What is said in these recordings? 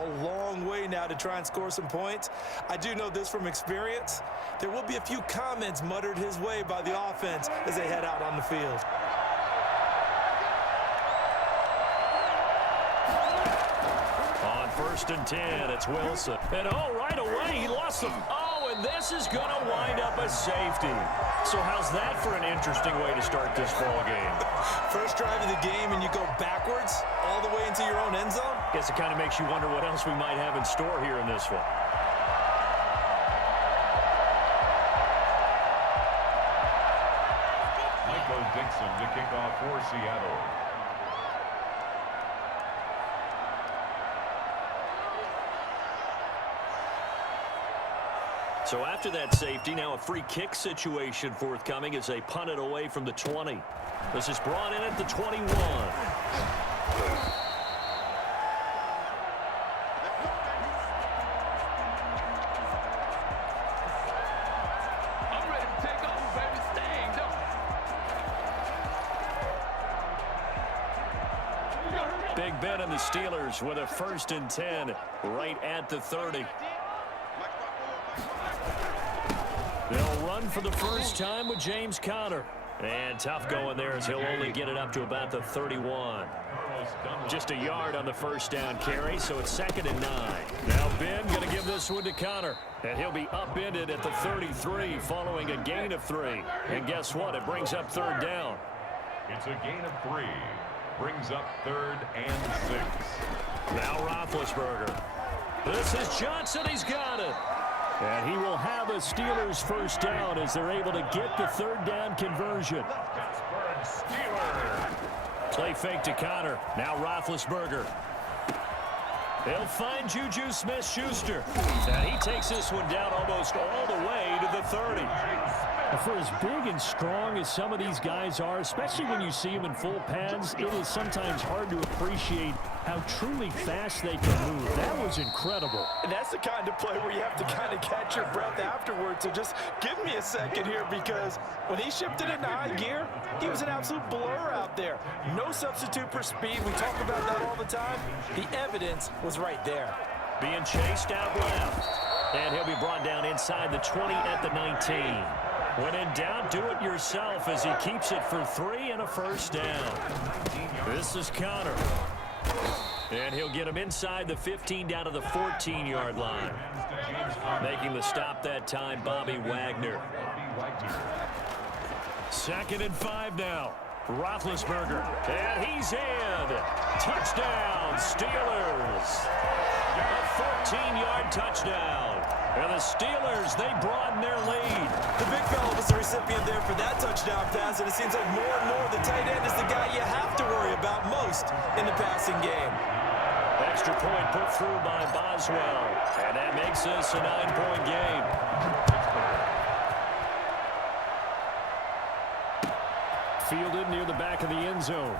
a long way now to try and score some points. I do know this from experience. There will be a few comments muttered his way by the offense as they head out on the field. On 1st and 10, it's Wilson. And right away, he lost them. And this is going to wind up a safety. So how's that for an interesting way to start this ball game? First drive of the game, and you go backwards all the way into your own end zone? Guess it kind of makes you wonder what else we might have in store here in this one. Michael Dixon to kick off for Seattle. So after that safety, now a free kick situation forthcoming as they punt it away from the 20. This is brought in at the 21. I'm ready to take over, baby. Staying, don't. Big Ben and the Steelers with a 1st and 10 right at the 30. They'll run for the first time with James Conner. And tough going there as he'll only get it up to about the 31. Just a yard on the first down carry, so it's 2nd and 9. Now Ben going to give this one to Conner. And he'll be upended at the 33 following a gain of 3. And guess what? It brings up 3rd down. It's a gain of 3. Brings up 3rd and 6. Now Roethlisberger. This is Johnson. He's got it. And he will have a Steelers first down as they're able to get the 3rd down conversion. Play fake to Conner. Now Roethlisberger. They'll find Juju Smith-Schuster. And he takes this one down almost all the way to the 30. For as big and strong as some of these guys are, especially when you see them in full pads, it is sometimes hard to appreciate how truly fast they can move. That was incredible. And that's the kind of play where you have to kind of catch your breath afterwards. So just give me a second here, because when he shifted into high gear, he was an absolute blur out there. No substitute for speed. We talk about that all the time. The evidence was right there. Being chased out left. And he'll be brought down inside the 20 at the 19. When in doubt, do it yourself as he keeps it for 3 and a first down. This is Conner. And he'll get him inside the 15 down to the 14-yard line. Making the stop that time, Bobby Wagner. 2nd and 5 now. Roethlisberger. And he's in. Touchdown, Steelers. A 14-yard touchdown. And the Steelers, they broaden their lead. The big fella was the recipient there for that touchdown pass, and it seems like more and more the tight end is the guy you have to worry about most in the passing game. Extra point put through by Boswell. And that makes this a 9-point game. Fielded near the back of the end zone.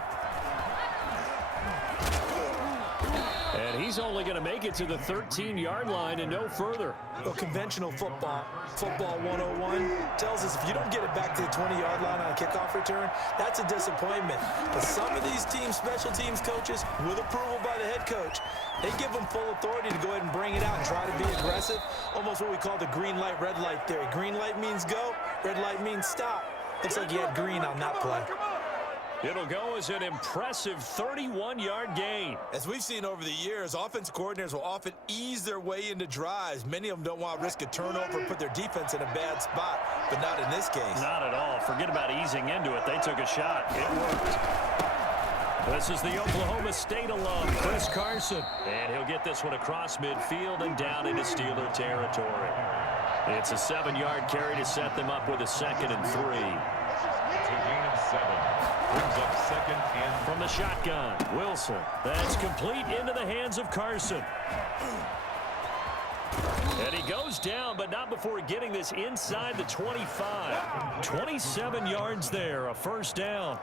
And he's only going to make it to the 13-yard line and no further. Well, conventional football 101, tells us if you don't get it back to the 20-yard line on a kickoff return, that's a disappointment. But some of these teams, special teams coaches, with approval by the head coach, they give them full authority to go ahead and bring it out and try to be aggressive. Almost what we call the green light, red light theory. Green light means go, red light means stop. Looks like you had green on that play. It'll go as an impressive 31-yard gain. As we've seen over the years, offensive coordinators will often ease their way into drives. Many of them don't want to risk a turnover and put their defense in a bad spot, but not in this case. Not at all. Forget about easing into it. They took a shot. It worked. This is the Oklahoma State alum, Chris Carson. And he'll get this one across midfield and down into Steeler territory. It's a 7-yard carry to set them up with a 2nd and 3. It's a gain of 7. Brings up 2nd and from the shotgun. Wilson. That's complete into the hands of Carson. And he goes down, but not before getting this inside the 25. 27 yards there, a first down.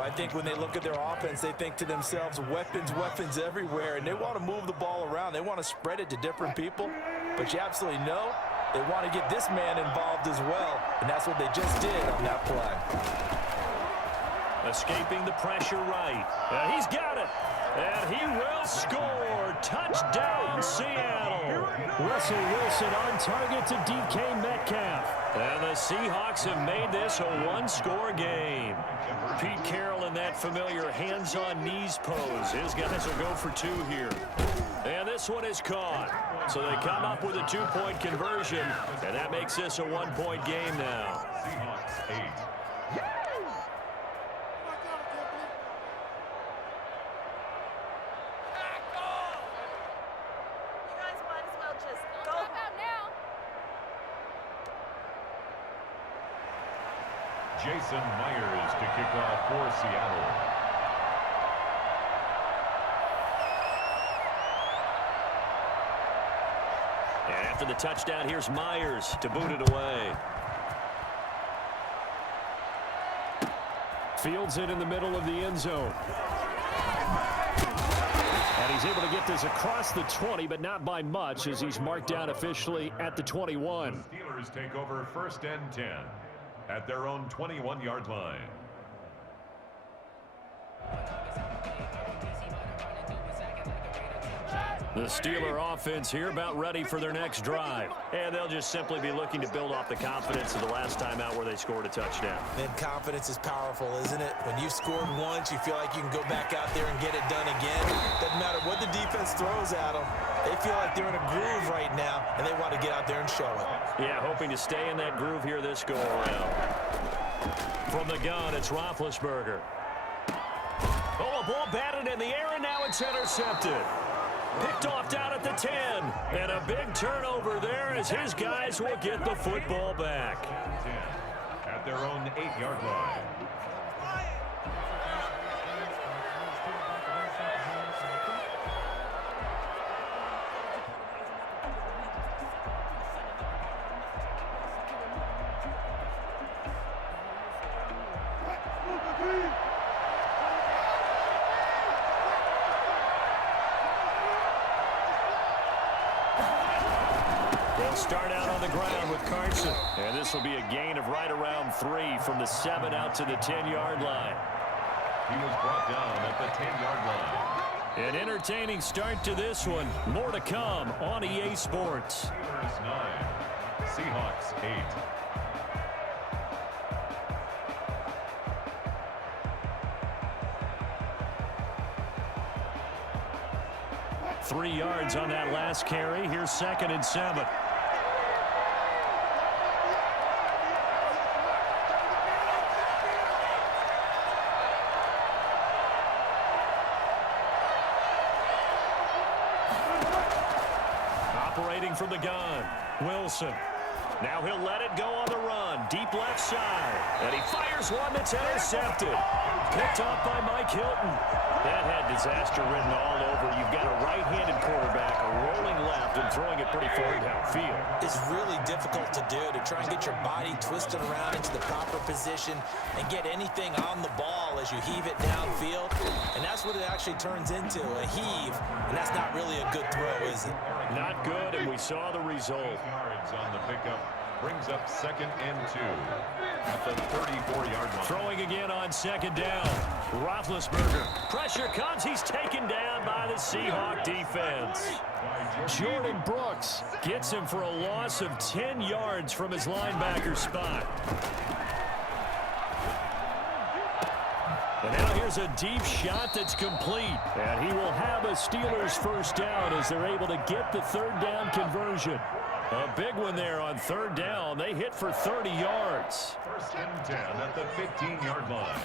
I think when they look at their offense, they think to themselves, weapons everywhere, and they want to move the ball around. They want to spread it to different people, but you absolutely know they want to get this man involved as well, and that's what they just did on that play. Escaping the pressure right. He's got it. And he will score. Touchdown, Seattle. Russell Wilson on target to DK Metcalf. And the Seahawks have made this a one-score game. Pete Carroll in that familiar hands-on-knees pose. His guys will go for two here. And this one is caught. So they come up with a two-point conversion, and that makes this a one-point game now. Seahawks 8. Jason Myers to kick off for Seattle. And after the touchdown, here's Myers to boot it away. Fields it in the middle of the end zone. And he's able to get this across the 20, but not by much, as he's marked down officially at the 21. The Steelers take over 1st and 10 at their own 21-yard line. The Steeler offense here about ready for their next drive. And they'll just simply be looking to build off the confidence of the last time out where they scored a touchdown. And confidence is powerful, isn't it? When you've scored once, you feel like you can go back out there and get it done again. Doesn't matter what the defense throws at them. They feel like they're in a groove right now, and they want to get out there and show it. Yeah, hoping to stay in that groove here this go-around. From the gun, it's Roethlisberger. Oh, a ball batted in the air, and now it's intercepted. Picked off down at the 10. And a big turnover there as his guys will get the football back. 10 at their own 8-yard line. Start out on the ground with Carson. And this will be a gain of right around 3 from the 7 out to the 10-yard line. He was brought down at the 10-yard line. An entertaining start to this one. More to come on EA Sports. Steelers 9, Seahawks 8. Three yards on that last carry. Here's 2nd and 7. Operating from the gun, Wilson. Now he'll let it go on the run. Deep left side. And he fires one that's intercepted. Picked off by Mike Hilton. That had disaster written all over. You've got a right-handed quarterback, a rolling left, and throwing it pretty far downfield. It's really difficult to do, to try and get your body twisted around into the proper position and get anything on the ball as you heave it downfield. And that's what it actually turns into, a heave. And that's not really a good throw, is it? Not good, and we saw the result. Yards on the pickup brings up 2nd and 2 at the 34-yard line. Throwing again on 2nd down. Roethlisberger. Pressure comes. He's taken down by the Seahawk defense. Jordan Brooks gets him for a loss of 10 yards from his linebacker spot. And now here's a deep shot that's complete. And he will have a Steelers first down as they're able to get the 3rd down conversion. A big one there on 3rd down. They hit for 30 yards. 1st and 10 at the 15-yard line.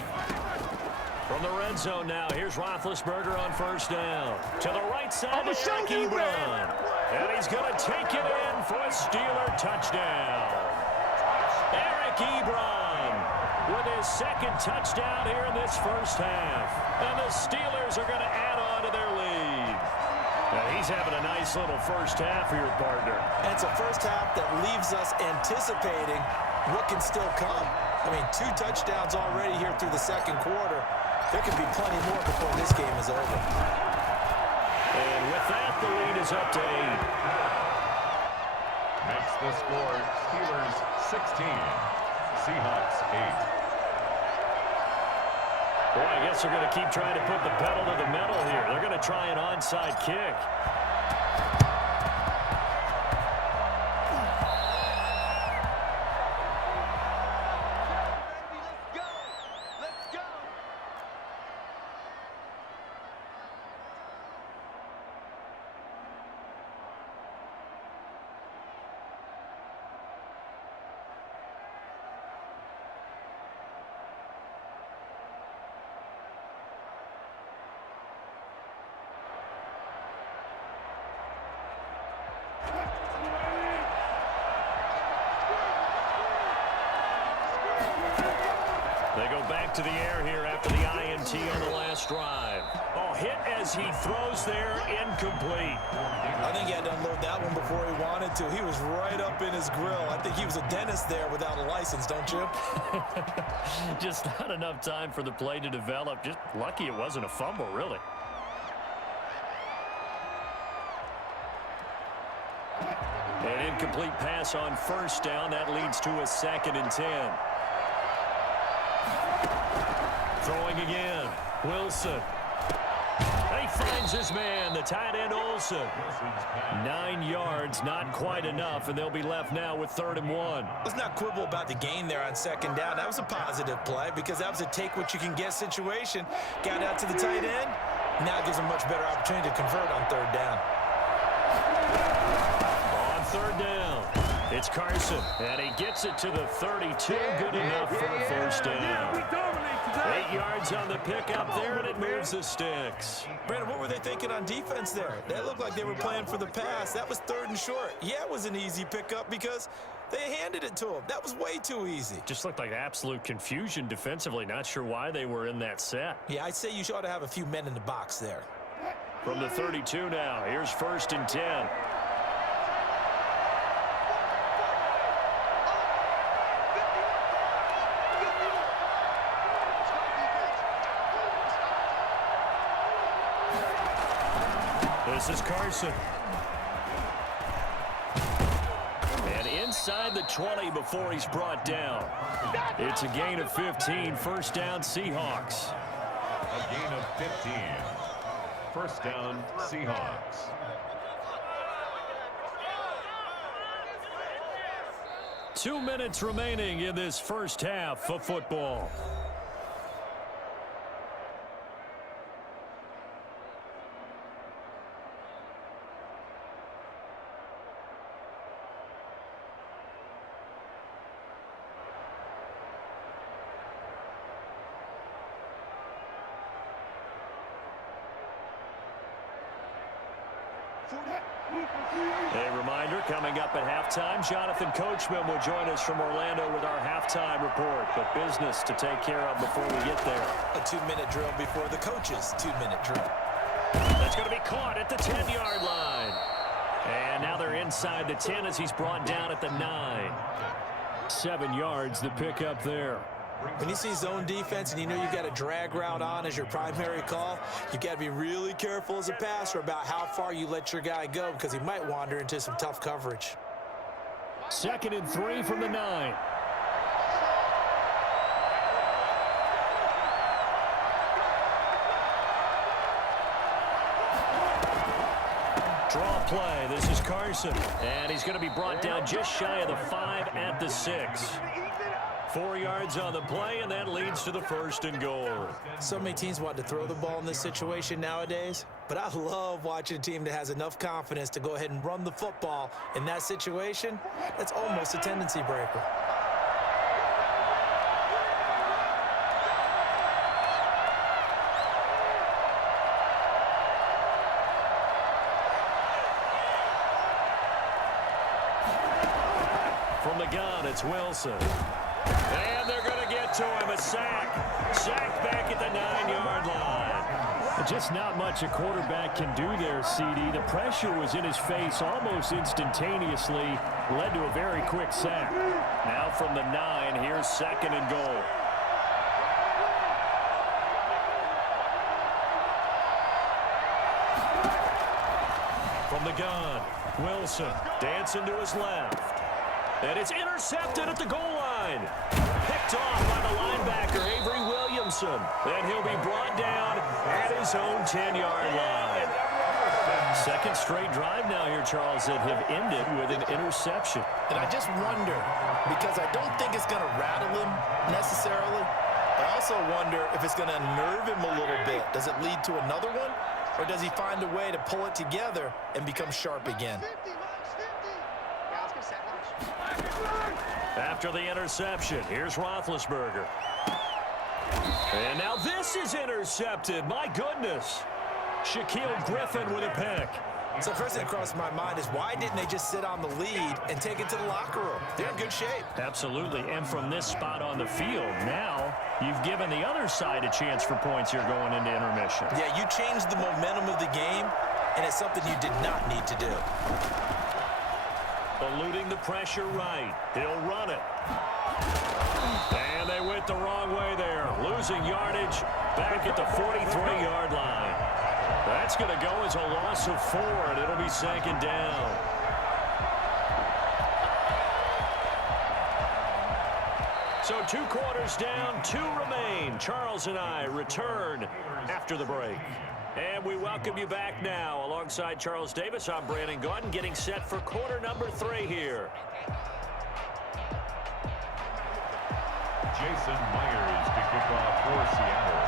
From the red zone now, here's Roethlisberger on 1st down. To the right side to Eric Ebron. And he's going to take it in for a Steeler touchdown. Eric Ebron with his 2nd touchdown here in this first half. And the Steelers are going to add on to their lead. And he's having a nice little first half here, partner. And it's a first half that leaves us anticipating what can still come. I mean, 2 touchdowns already here through the 2nd quarter. There could be plenty more before this game is over. And with that, the lead is up to 8. Makes the score Steelers 16, Seahawks 8. Boy, I guess they're going to keep trying to put the pedal to the metal here. They're going to try an onside kick. They go back to the air here after the INT on the last drive. Oh, hit as he throws there, incomplete. I think he had to unload that one before he wanted to. He was right up in his grill. I think he was a dentist there without a license, don't you? Just not enough time for the play to develop. Just lucky it wasn't a fumble, really. An incomplete pass on first down. That leads to a 2nd and 10. Throwing again. Wilson. He finds his man, the tight end Olsen. 9 yards, not quite enough, and they'll be left now with 3rd and 1. Let's not quibble about the gain there on 2nd down. That was a positive play because that was a take-what-you-can-get situation. Got out to the tight end. Now it gives him a much better opportunity to convert on 3rd down. On 3rd down, it's Carson, and he gets it to the 32. Good enough for a 1st down. 8 yards on the pickup there, and it moves the sticks. Brandon, what were they thinking on defense there? They looked like they were playing for the pass. That was 3rd and short. Yeah, it was an easy pickup because they handed it to him. That was way too easy. Just looked like absolute confusion defensively. Not sure why they were in that set. Yeah, I'd say you ought to have a few men in the box there. From the 32 now, here's 1st and 10. This is Carson. And inside the 20 before he's brought down. It's a gain of 15. 1st down, Seahawks. A gain of 15. 1st down, Seahawks. Two minutes remaining in this first half of football. A reminder, coming up at halftime, Jonathan Coachman will join us from Orlando with our halftime report. But business to take care of before we get there. A 2-minute drill before the coach's 2-minute drill. That's going to be caught at the 10-yard line. And now they're inside the 10 as he's brought down at the 9. 7 yards, the pickup there. When you see zone defense and you know you've got a drag route on as your primary call, you've got to be really careful as a passer about how far you let your guy go because he might wander into some tough coverage. 2nd and 3 from the 9. Draw play. This is Carson. And he's going to be brought down just shy of the 5 at the 6. 4 yards on the play, and that leads to the 1st and goal. So many teams want to throw the ball in this situation nowadays, but I love watching a team that has enough confidence to go ahead and run the football in that situation. That's almost a tendency breaker. From the gun, it's Wilson. And they're going to get to him. A sack. Sack back at the 9-yard line. Just not much a quarterback can do there, CD. The pressure was in his face almost instantaneously. Led to a very quick sack. Now from the 9, here's 2nd and goal. From the gun, Wilson dancing to his left. And it's intercepted at the goal line. Picked off by the linebacker, Avery Williams. Thompson. And he'll be brought down at his own 10-yard line. Second straight drive now here, Charles, that have ended with an interception. And I just wonder, because I don't think it's going to rattle him necessarily, I also wonder if it's going to unnerve him a little bit. Does it lead to another one? Or does he find a way to pull it together and become sharp again? After the interception, here's Roethlisberger. And now this is intercepted. My goodness. Shaquille Griffin with a pick. So first thing that crossed my mind is why didn't they just sit on the lead and take it to the locker room? They're in good shape. Absolutely. And from this spot on the field, now you've given the other side a chance for points here going into intermission. Yeah, you changed the momentum of the game, and it's something you did not need to do. Eluding the pressure right. He'll run it. And they went the wrong way there. Losing yardage back at the 43-yard line. That's going to go as a loss of 4, and it'll be second down. So 2 quarters down, 2 remain. Charles and I return after the break. And we welcome you back now. Alongside Charles Davis, I'm Brandon Gaudin, getting set for quarter number 3 here. Jason Myers to kick off for Seattle.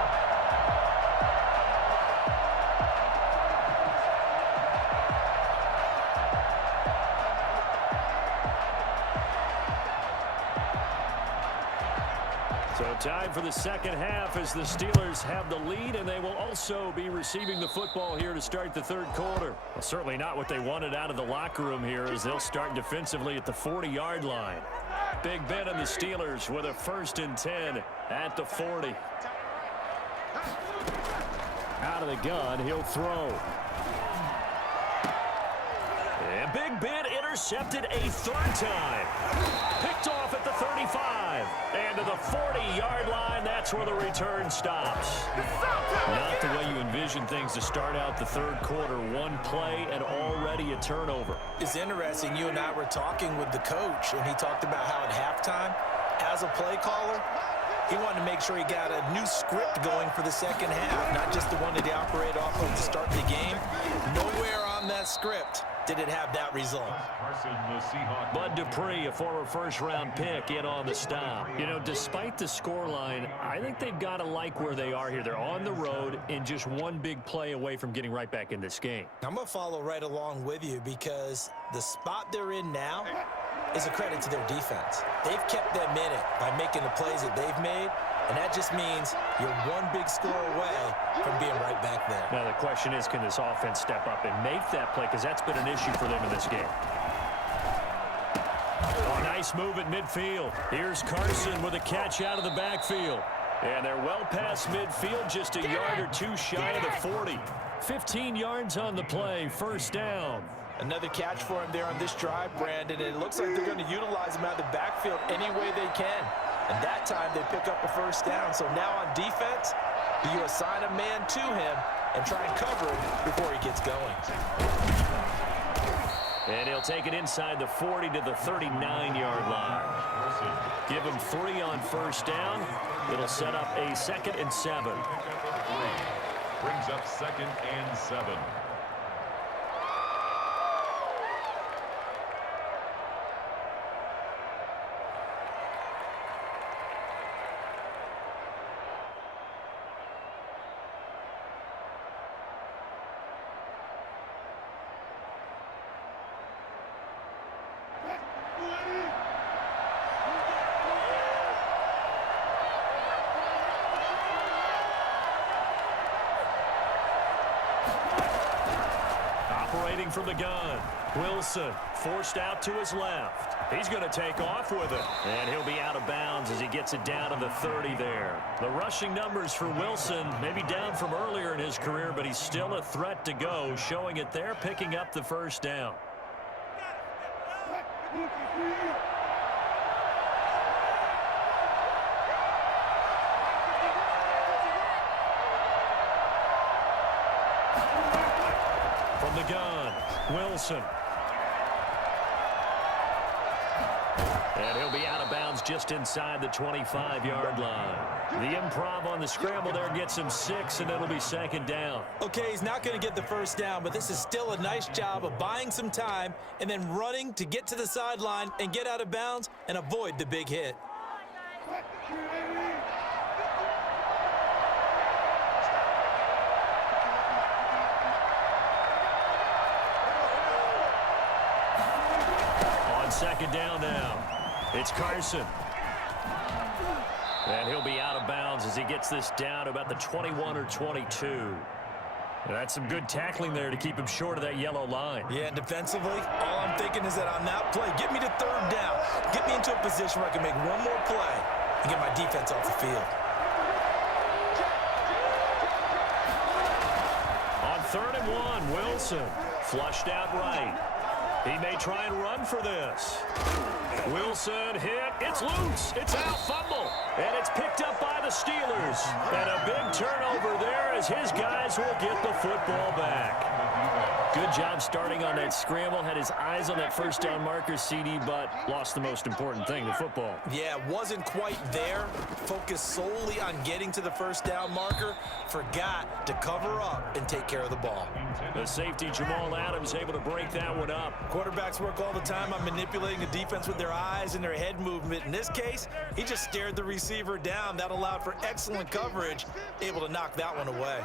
So time for the second half as the Steelers have the lead, and they will also be receiving the football here to start the third quarter. Well, certainly not what they wanted out of the locker room here as they'll start defensively at the 40-yard line. Big Ben and the Steelers with a 1st and 10 at the 40. Out of the gun, he'll throw. And Big Ben intercepted a 3rd time. Picked off at the 35. And to the 40-yard line, that's where the return stops. Not the way you envision things to start out the third quarter. 1 play and already a turnover. It's interesting. You and I were talking with the coach, and he talked about how at halftime, as a play caller, he wanted to make sure he got a new script going for the second half, not just the one that he operated off of to start the game. Nowhere on that script did it have that result. Bud Dupree, a former first-round pick, in on the stop. You know, despite the scoreline, I think they've got to like where they are here. They're on the road and just 1 big play away from getting right back in this game. I'm going to follow right along with you because the spot they're in now is a credit to their defense. They've kept them in it by making the plays that they've made, and that just means you're 1 big score away from being right back there. Now the question is, can this offense step up and make that play? Because that's been an issue for them in this game. Oh, nice move at midfield. Here's Carson with a catch out of the backfield. And they're well past midfield, just a yard or 2 shy of the 40. 15 yards on the play, 1st down. Another catch for him there on this drive, Brandon, and it looks like they're going to utilize him out of the backfield any way they can. And that time they pick up a 1st down. So now on defense, you assign a man to him and try and cover him before he gets going. And he'll take it inside the 40 to the 39-yard line. Give him 3 on 1st down. It'll set up a 2nd and 7. Brings up 2nd and 7. From the gun, Wilson forced out to his left. He's going to take off with it, and he'll be out of bounds as he gets it down to the 30 there. The rushing numbers for Wilson maybe down from earlier in his career, but he's still a threat to go, showing it there, picking up the 1st down. From the gun, Wilson. And he'll be out of bounds just inside the 25-yard line. The improv on the scramble there gets him 6, and it'll be second down. Okay, he's not going to get the first down, but this is still a nice job of buying some time and then running to get to the sideline and get out of bounds and avoid the big hit. On second down now, it's Carson. And he'll be out of bounds as he gets this down to about the 21 or 22. And that's some good tackling there to keep him short of that yellow line. Yeah, and defensively, all I'm thinking is that on that play, get me to third down. Get me into a position where I can make one more play and get my defense off the field. On 3rd and 1, Wilson flushed out right. He may try and run for this. Wilson hit. It's loose. It's out. Fumble. And it's picked up by the Steelers. And a big turnover there as his guys will get the football back. Good job starting on that scramble. Had his eyes on that first down marker, CD, but lost the most important thing, the football. Yeah, wasn't quite there. Focused solely on getting to the first down marker. Forgot to cover up and take care of the ball. The safety, Jamal Adams, able to break that one up. Quarterbacks work all the time on manipulating the defense with their eyes and their head movement. In this case, he just stared the receiver down. That allowed for excellent coverage, able to knock that one away.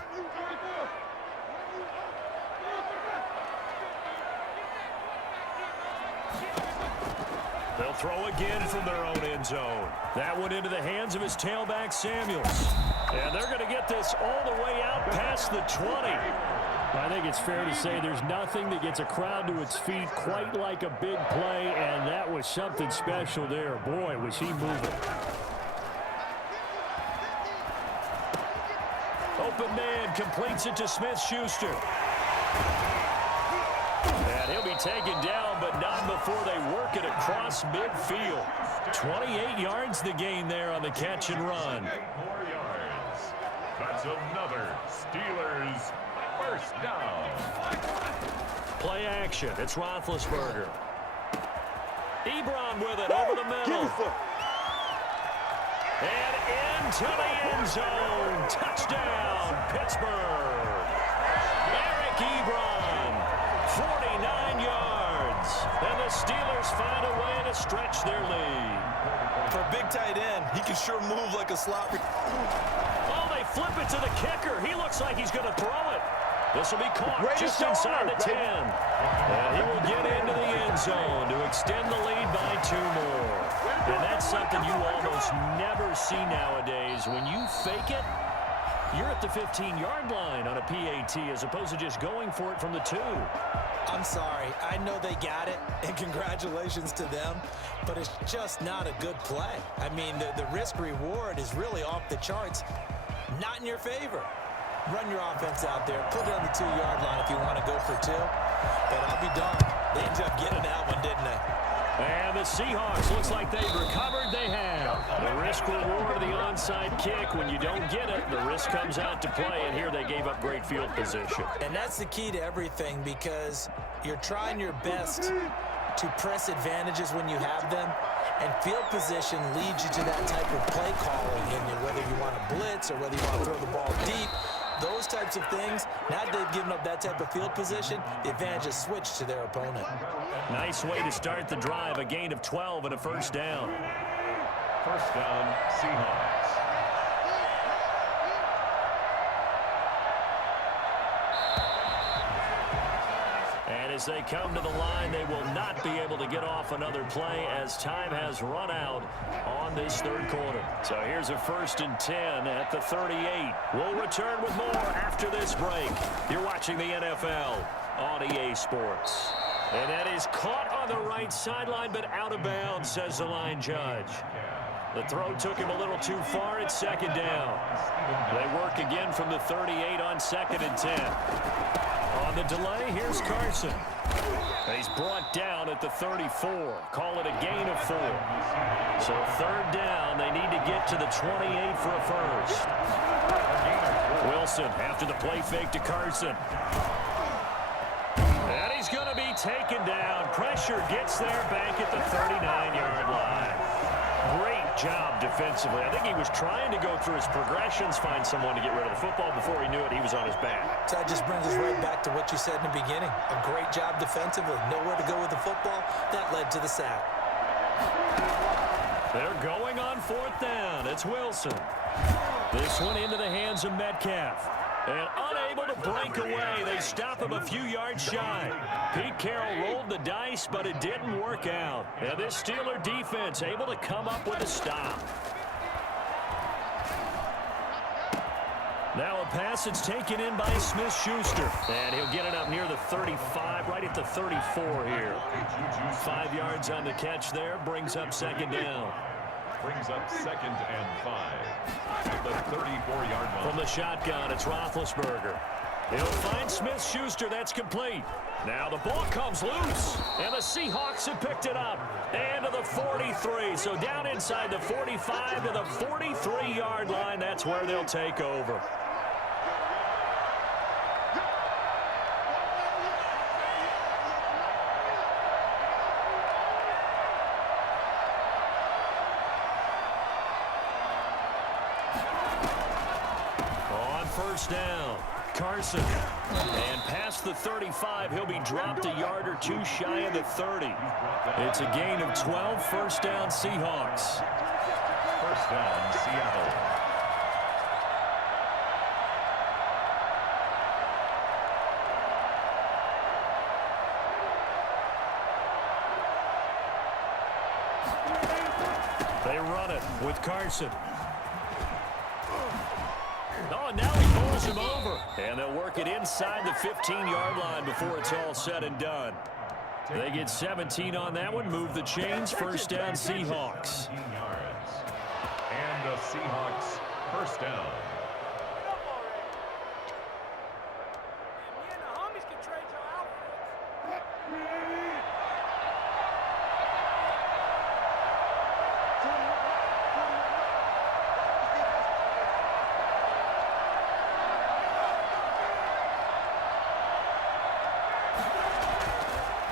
They'll throw again from their own end zone. That one into the hands of his tailback, Samuels. And they're going to get this all the way out past the 20. I think it's fair to say there's nothing that gets a crowd to its feet quite like a big play, and that was something special there. Boy, was he moving. Open man completes it to Smith-Schuster. And he'll be taken down, but not before they work it across midfield. 28 yards the gain there on the catch and run. 8 more yards. That's another Steelers first down. Play action. It's Roethlisberger. Ebron with it over the middle. And into the end zone. Touchdown, Pittsburgh. Eric Ebron, 49 yards. And the Steelers find a way to stretch their lead. For a big tight end, he can sure move like a slot. Oh, they flip it to the kicker. He looks like he's going to throw it. This will be caught just inside the 10. And he will get into the end zone to extend the lead by 2 more. And that's something you almost never see nowadays. When you fake it, you're at the 15-yard line on a PAT as opposed to just going for it from the 2. I'm sorry. I know they got it, and congratulations to them, but it's just not a good play. I mean, the risk-reward is really off the charts, not in your favor. Run your offense out there. Put it on the 2-yard line if you want to go for 2. But I'll be darned. They ended up getting that one, didn't they? And the Seahawks, looks like they've recovered. They have. The risk-reward of the onside kick. When you don't get it, the risk comes out to play. And here they gave up great field position. And that's the key to everything, because you're trying your best to press advantages when you have them. And field position leads you to that type of play calling. And whether you want to blitz or whether you want to throw the ball deep, those types of things, now that they've given up that type of field position, the advantage is switched to their opponent. Nice way to start the drive, a gain of 12 and a first down. First down, Seahawks. And as they come to the line, they will not be able to get off another play as time has run out on this third quarter. So here's a 1st and 10 at the 38. We'll return with more after this break. You're watching the NFL on EA Sports. And that is caught on the right sideline, but out of bounds, says the line judge. The throw took him a little too far. It's second down. They work again from the 38 on 2nd and 10. On the delay, here's Carson. He's brought down at the 34. Call it a gain of 4. So 3rd down, they need to get to the 28 for a first. Wilson after the play fake to Carson. And he's going to be taken down. Pressure gets there back at the 39-yard line. Great job defensively. I think he was trying to go through his progressions, find someone to get rid of the football. Before he knew it, he was on his back. So that just brings us right back to what you said in the beginning. A great job defensively. Nowhere to go with the football. That led to the sack. They're going on 4th down. It's Wilson. This one into the hands of Metcalf. And unable to break away. They stop him a few yards shy. Pete Carroll rolled the dice, but it didn't work out. And this Steeler defense able to come up with a stop. Now a pass that's taken in by Smith-Schuster. And he'll get it up near the 35, right at the 34 here. 5 yards on the catch there. Brings up 2nd down. Brings up 2nd and 5 at the 34-yard line. From the shotgun, it's Roethlisberger. He'll find Smith-Schuster. That's complete. Now the ball comes loose, and the Seahawks have picked it up. And to the 43. So down inside the 45 to the 43-yard line. That's where they'll take over. First down, Carson. And past the 35, he'll be dropped a yard or two shy of the 30. It's a gain of 12. First down, Seahawks. First down, Seattle. They run it with Carson. Oh, now he pulls him over. And they'll work it inside the 15-yard line before it's all said and done. They get 17 on that one. Move the chains. First down, Seahawks. And the Seahawks first down.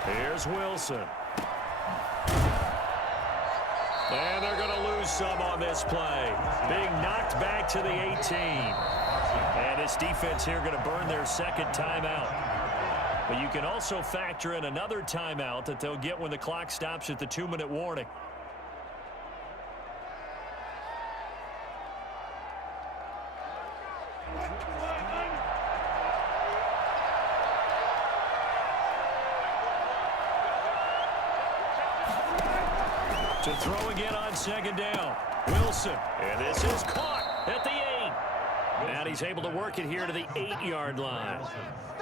Here's Wilson. And they're going to lose some on this play. Being knocked back to the 18. And this defense here going to burn their 2nd timeout. But you can also factor in another timeout that they'll get when the clock stops at the 2-minute warning. To throw again on 2nd down. Wilson. And this is caught at the 8. And he's able to work it here to the 8-yard line.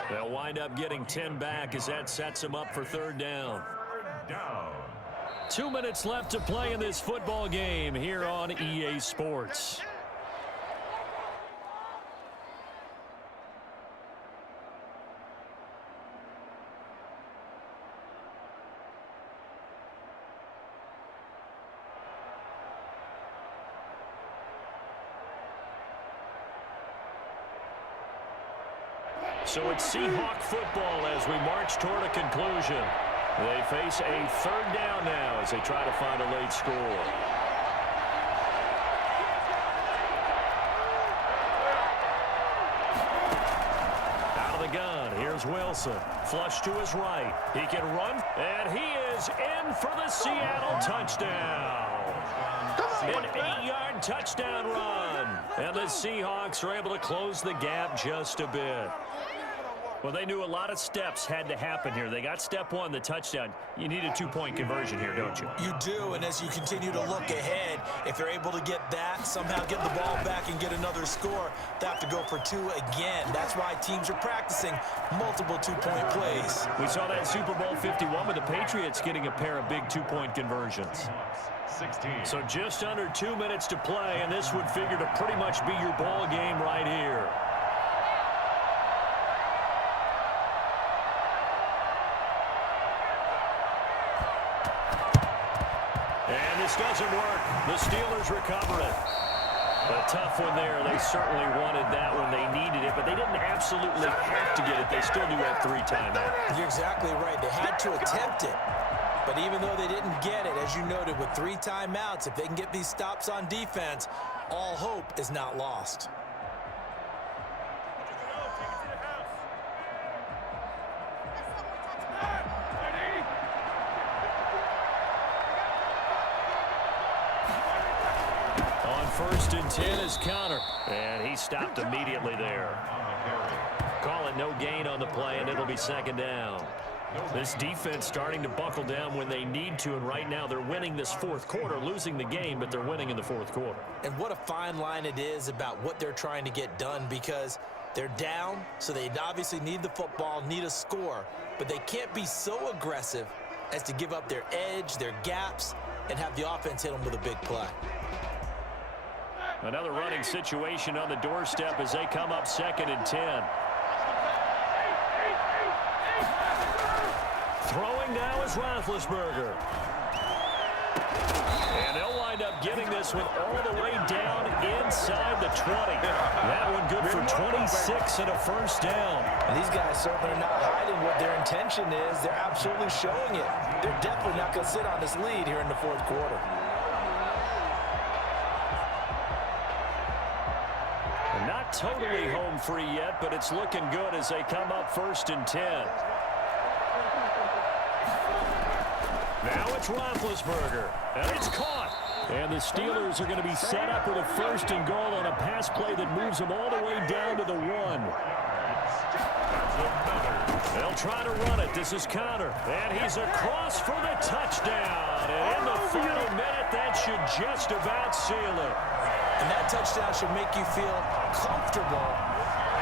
They'll wind up getting 10 back as that sets him up for 3rd down. 2 minutes left to play in this football game here on EA Sports. So it's Seahawk football as we march toward a conclusion. They face a 3rd down now as they try to find a late score. Out of the gun, here's Wilson. Flush to his right. He can run, and he is in for the Seattle touchdown. An 8-yard touchdown run. And the Seahawks are able to close the gap just a bit. Well, they knew a lot of steps had to happen here. They got step 1, the touchdown. You need a 2-point conversion here, don't you? You do, and as you continue to look ahead, if they're able to get that, somehow get the ball back and get another score, they have to go for 2 again. That's why teams are practicing multiple 2-point plays. We saw that Super Bowl 51 with the Patriots getting a pair of big 2-point conversions. 16. So just under 2 minutes to play, and this would figure to pretty much be your ball game right here. And this doesn't work. The Steelers recover it. A tough one there. They certainly wanted that when they needed it, but they didn't absolutely have to get it. They still do have 3 timeouts. You're exactly right. They had to attempt it. But even though they didn't get it, as you noted, with 3 timeouts, if they can get these stops on defense, all hope is not lost. On 1st and 10 is Counter. And he stopped immediately there. Call it no gain on the play, and it'll be 2nd down. This defense starting to buckle down when they need to, and right now they're winning this 4th quarter, losing the game, but they're winning in the 4th quarter. And what a fine line it is about what they're trying to get done, because they're down, so they obviously need the football, need a score, but they can't be so aggressive as to give up their edge, their gaps, and have the offense hit them with a big play. Another running situation on the doorstep as they come up 2nd and 10. Throwing now is Roethlisberger. And they'll wind up getting this one all the way down inside the 20. That one good for 26 and a 1st down. And these guys certainly are not hiding what their intention is. They're absolutely showing it. They're definitely not going to sit on this lead here in the 4th quarter. Not totally home free yet, but it's looking good as they come up 1st and 10. Now it's Roethlisberger, and it's caught. And the Steelers are going to be set up with a 1st and goal on a pass play that moves them all the way down to the 1. They'll try to run it. This is Counter, and he's across for the touchdown. And in the final minute, that should just about seal it. And that touchdown should make you feel comfortable.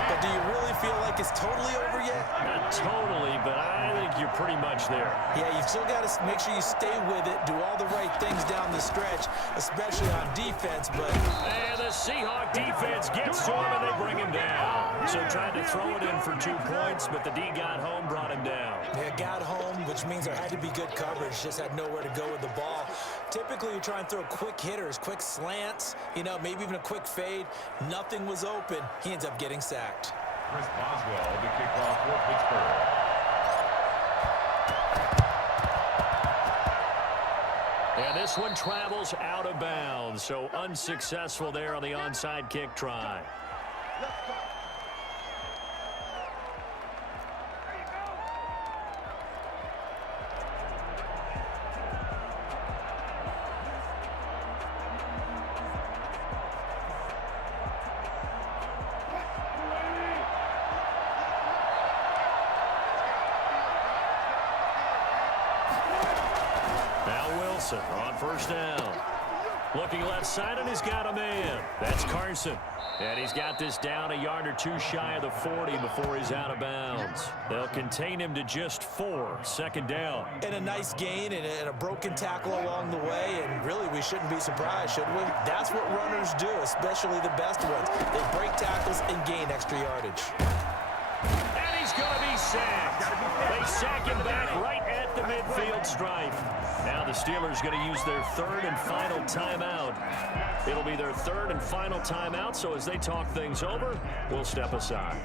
But do you really feel like it's totally over yet? Not totally, but I think you're pretty much there. Yeah, you've still got to make sure you stay with it, do all the right things down the stretch, especially on defense. But and the Seahawk defense gets to him, and they bring him down. So tried to throw it in for 2 points, but the D got home, brought him down. Yeah, got home, which means there had to be good coverage. Just had nowhere to go with the ball. Typically, you try and throw quick hitters, quick slants, maybe even a quick fade. Nothing was open. He ends up getting sacked. Chris Boswell to kick off for Pittsburgh. And this one travels out of bounds, so unsuccessful there on the onside kick try. On 1st down. Looking left side, and he's got a man. That's Carson. And he's got this down a yard or 2 shy of the 40 before he's out of bounds. They'll contain him to just 4. 2nd down. And a nice gain and a broken tackle along the way. And really, we shouldn't be surprised, should we? That's what runners do, especially the best ones. They break tackles and gain extra yardage. And he's going to be sacked. They sack him back right at the midfield stripe. Now the Steelers going to use their 3rd and final timeout. It'll be their 3rd and final timeout, so as they talk things over, we'll step aside.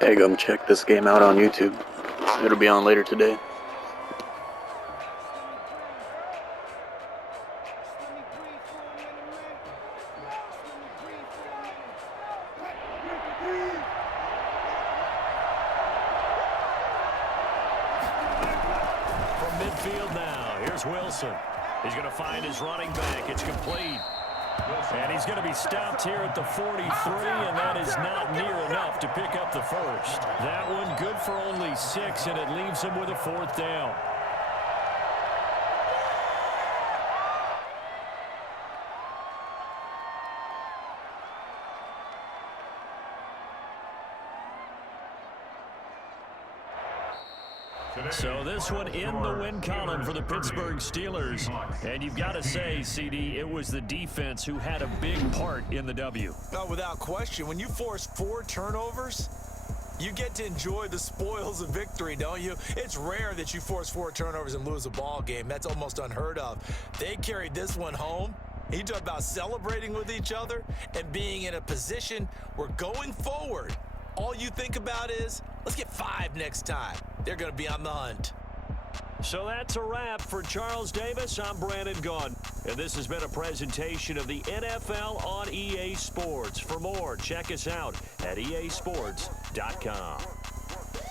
Hey, go check this game out on YouTube. It'll be on later today. From midfield now, here's Wilson. He's going to find his running back. It's complete. And he's going to be stopped here at the 43, and that is not near enough to pick up the first. That one good for only 6, and it leaves him with a 4th down. So this one in the win column for the Pittsburgh Steelers. And you've got to say, CD, it was the defense who had a big part in the W. Oh, without question. When you force 4 turnovers, you get to enjoy the spoils of victory, don't you? It's rare that you force 4 turnovers and lose a ball game. That's almost unheard of. They carried this one home. You talk about celebrating with each other and being in a position where going forward, all you think about is, let's get 5 next time. They're going to be on the hunt. So that's a wrap for Charles Davis. I'm Brandon Gaudin, and this has been a presentation of the NFL on EA Sports. For more, check us out at easports.com.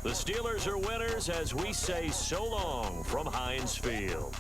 The Steelers are winners as we say so long from Heinz Field.